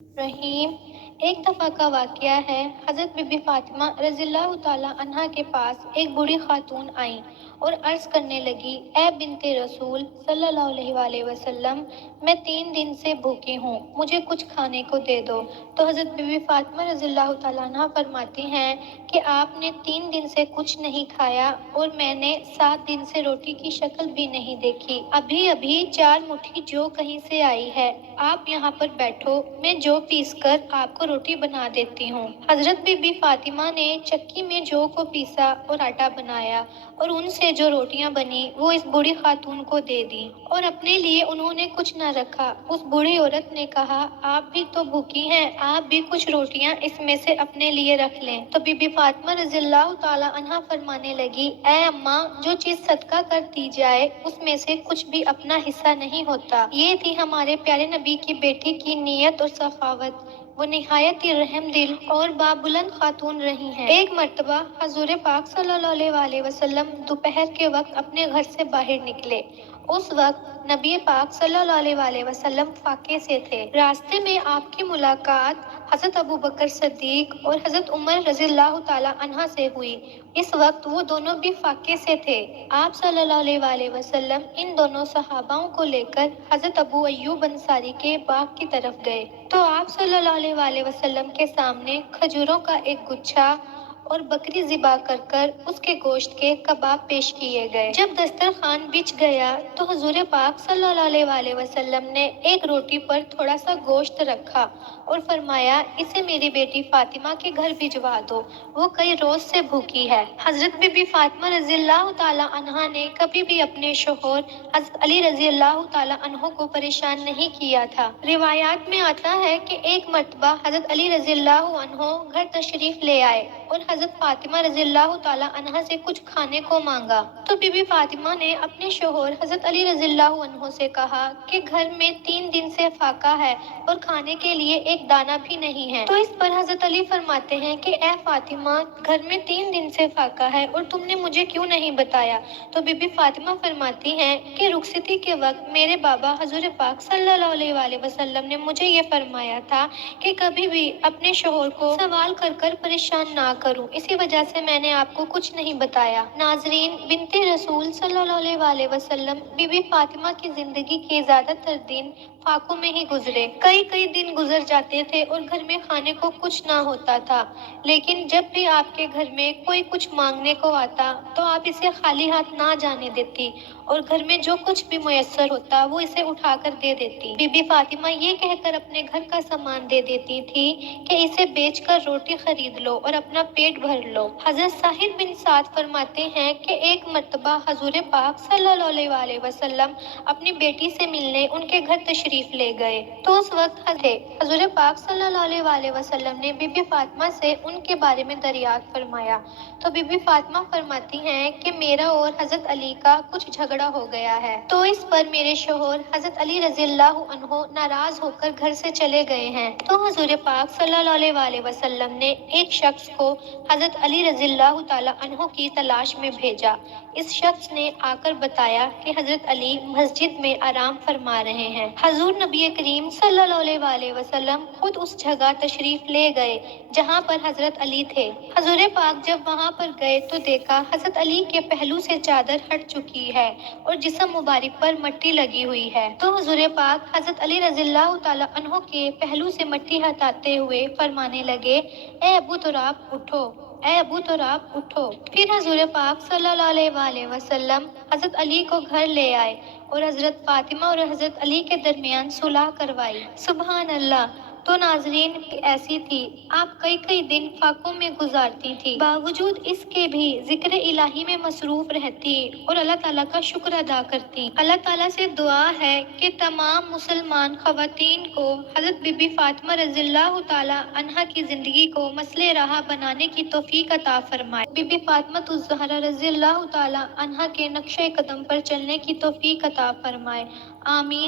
रहीम। एक दफ़ा का वाक़या है। हज़रत बीबी फ़ातिमा रज़ियल्लाहु ताला अन्हा के पास एक बूढ़ी खातून आई और अर्ज़ करने लगी, ए बिन्ते रसूल सल्लल्लाहु अलैहि वसल्लम, मैं 3 दिन से भूखी हूँ, मुझे कुछ खाने को दे दो। तो हज़रत बीबी फ़ातिमा रज़ियल्लाहु ताला अन्हा फरमाती हैं कि आपने 3 दिन से कुछ नहीं खाया और मैंने 7 दिन से रोटी की शक्ल भी नहीं देखी। अभी अभी 4 मुट्ठी जौ कहीं से आई है, आप यहाँ पर बैठो, मैं जौ पीस कर आपको रोटी बना देती हूँ। हजरत बीबी फातिमा ने चक्की में जौ को पीसा और आटा बनाया और उनसे जो रोटियां बनी वो इस बूढ़ी खातून को दे दी और अपने लिए उन्होंने कुछ न रखा। उस बूढ़ी औरत ने कहा, आप भी तो भूखी हैं, आप भी कुछ रोटियां इसमें से अपने लिए रख लें। तो बीबी फातिमा रज़ियल्लाहु ताला अन्हा फरमाने लगी, ए अम्मा, जो चीज सदका कर दी जाए उसमें से कुछ भी अपना हिस्सा नहीं होता। ये थी हमारे प्यारे नबी की बेटी की नीयत और सखावत। वो निहायत ही रहम दिल और बाबुलंद खातून रही हैं। एक मर्तबा हजूर पाक सल्लल्लाहु अलैहि वसल्लम दोपहर के वक्त अपने घर से बाहर निकले। उस वक्त नबी पाक सल्लल्लाहु अलैहि वसल्लम फाके से थे। रास्ते में आपकी मुलाकात हजरत अबू बकर सिद्दीक और हजरत उमर रज़ियल्लाहु ताला अन्हा से हुई। इस वक्त वो दोनों भी फाके से थे। आप सल्लल्लाहु अलैहि वसल्लम इन दोनों सहाबाओं को लेकर हजरत अबू अय्यूब अंसारी के बाग की तरफ गए तो आप सल्लल्लाहु अलैहि वसल्लम के सामने खजूरों का एक गुच्छा और बकरी ज़िबा कर उसके गोश्त के कबाब पेश किए गए। जब दस्तरखान बिछ गया तो हुजूर पाक सल्लल्लाहु अलैहि वसल्लम ने एक रोटी पर थोड़ा सा गोश्त रखा और फरमाया, इसे मेरी बेटी फातिमा के घर भिजवा दो, वो कई रोज से भूखी है। हजरत बीबी फातिमा रज़ियल्लाहु ताला अन्हा ने कभी भी अपने शोहर हजरत अली रज़ियल्लाहु ताला अन्हो को परेशान नहीं किया था। रिवायात में आता है कि एक मर्तबा हजरत अली रज़ियल्लाहु अन्हो घर तशरीफ ले आए और हजरत फातिमा रज़ियल्लाहु ताला अन्हा से कुछ खाने को मांगा तो बीबी फातिमा ने अपने शोहर हजरत अली रज़ियल्लाहु अन्हो से कहा कि घर में 3 दिन से फाका है और खाने के लिए एक दाना भी नहीं है। तो इस पर हजरत अली फरमाते हैं कि ए फातिमा, घर में 3 दिन से फाका है और तुमने मुझे क्यों नहीं बताया। तो बीबी फातिमा फरमाती हैं कि रुखसती के वक्त मेरे बाबा हजूर पाक सल्लल्लाहु अलैहि वसल्लम ने मुझे ये फरमाया था कि कभी भी अपने शोहर को सवाल कर परेशान ना करूं, इसी वजह से मैंने आपको कुछ नहीं बताया। नाजरीन, बिन्ते रसूल सल्लल्लाहु अलैहि वसल्लम बीबी फातिमा की जिंदगी के ज्यादातर दिन फाकों में ही गुजरे। कई कई दिन गुजर जाते थे और घर में खाने को कुछ ना होता था, लेकिन जब भी आपके घर में कोई कुछ मांगने को आता तो आप इसे खाली हाथ ना जाने देती और घर में जो कुछ भी मुयस्सर होता वो इसे उठाकर दे देती। बीबी फातिमा ये कहकर अपने घर का सामान दे देती थी कि इसे बेचकर रोटी खरीद लो और अपना पेट भर लो। हजरत साहिर बिन साद फरमाते हैं कि एक मर्तबा हजूर पाक सल्लल्लाहु अलैहि वसल्लम अपनी बेटी से मिलने उनके घर तशरीफ ले गए तो उस वक्त हजूर पाक सल्लल्लाहु अलैहि वसल्लम ने बीबी फातिमा से उनके बारे में दरियाफ्त फरमाया तो बीबी फातिमा फरमाती हैं कि मेरा और हजरत अली का कुछ झगड़ा हो गया है। तो इस पर मेरे शोहर हजरत अली रज़ियल्लाहु अन्हो नाराज होकर घर से चले गए हैं। तो हुजूर पाक सल्लल्लाहु अलैहि वसल्लम ने एक शख्स को हजरत अली रज़ियल्लाहु ताला अन्हो की तलाश में भेजा। इस शख्स ने आकर बताया कि हजरत अली मस्जिद में आराम फरमा रहे हैं। हजूर नबी करीम सल्लल्लाहु अलैहि वसल्लम खुद उस जगह तशरीफ ले गए जहां पर हजरत अली थे। हजूर पाक जब वहां पर गए तो देखा हजरत अली के पहलू से चादर हट चुकी है और जिस्म मुबारक पर मट्टी लगी हुई है। तो हुजूर पाक हजरत अली रज़ियल्लाहु ताला अन्हो के पहलू से मट्टी हटाते हुए फरमाने लगे, ए अबू तुराब उठो, ए अबू तुराब उठो। फिर हजूर पाक सल्लल्लाहु अलैहि वसल्लम हजरत अली को घर ले आए और हजरत फातिमा और हजरत अली के दरमियान सुलह करवाई। सुभान अल्लाह। तो नाजरीन ऐसी थी, आप कई कई दिन फाकों में गुजारती थी, बावजूद इसके भी जिक्र इलाही में मसरूफ रहती और अल्लाह ताला का शुक्र अदा करती। अल्लाह ताला से दुआ है कि तमाम मुसलमान खवातीन को हजरत बीबी फातिमा रज़ियल्लाहु ताला अन्हा की जिंदगी को मसले राह बनाने की तौफीक अता फरमाए। बीबी फातिमा ज़हरा रज़ियल्लाहु ताला अन्हा के नक्शे कदम पर चलने की तौफीक अता फरमाए। आमीन।